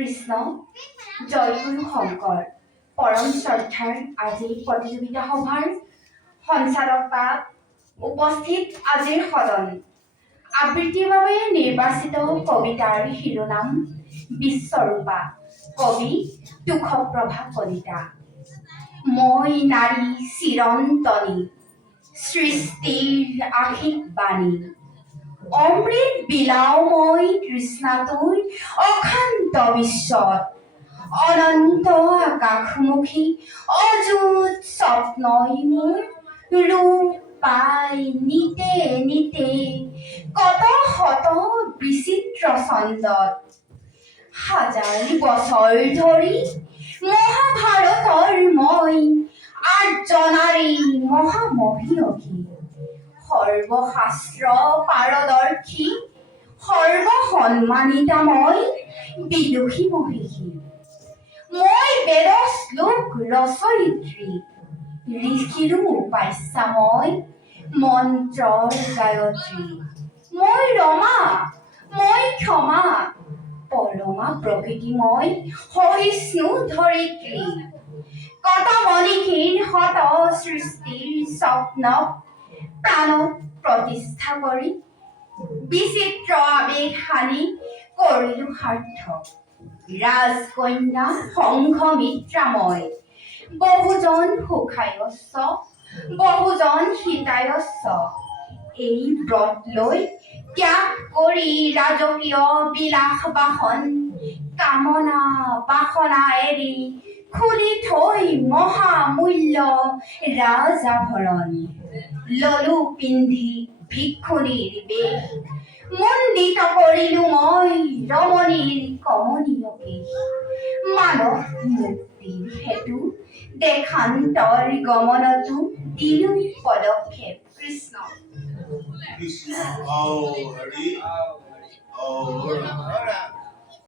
কৃষ্ণ জয়গুৰু শংকৰ পৰম শ্ৰদ্ধাৰ আজিৰ প্ৰতিযোগিতা সভাৰ সঞ্চালকা উপস্থিত আজিৰ সদন আবৃত্তিৰ বাবে নিৰ্বাচিত কবিতাৰ শিৰোনাম বিশ্বৰূপা কবি তুষপ্ৰভা কলিতা মই নাৰী চিৰন্তনী সৃষ্টিৰ আশিক বাণী অমৃত বিলাও মই তৃষ্ণাতুৰ অশান্ত বিশ্বত অনন্ত আকাশমুখী অযুত স্বপ্নই মোৰ ৰূপ পাই নিতে নিতে কত শত বিচিত্ৰ ছন্দত হাজাৰ বছৰ ধৰি মহাভাৰতৰ মই আৰ্য নাৰী মহামহীয়সী সৰ্বশাস্ত্ৰ পাৰদৰ্শী সৰ্বসন্মানিতা মই বিদুষী মহিষী মই বেদ শ্লোক ৰচয়িত্ৰী ঋষিৰো উপাস্যা মই মন্ত্ৰৰ গায়ত্ৰী মই ৰমা মই ক্ষমা পৰমা প্ৰকৃতি মই সহিষ্ণু ধৰিত্ৰী কত মণিহীন শত সৃষ্টিৰ স্বপ্নক প্ৰাণত প্ৰতিষ্ঠা কৰি বিচিত্ৰ আবেগ সানি কৰিলো সাৰ্থক ৰাজকন্যা সংঘমিত্ৰা মই বহুজন সুখায়স্য বহুজন হিতায়স্য এই ব্ৰত লৈ ত্যাগ কৰি ৰাজকীয় বিলাস বাসন কামনা বাসনা এৰি খুলি থৈ মহামূল্য ৰাজআভৰণ ললো পিন্ধি ভিক্ষুণীৰ বেশ মণ্ডিত কৰিলো মই ৰমণীৰ কমনীয় কেশ মানৱ মুক্তিৰ হেতু দেশান্তৰ গমনতো দিলো পদক্ষেপ Krishna Krishna, oh Hari, oh Ram.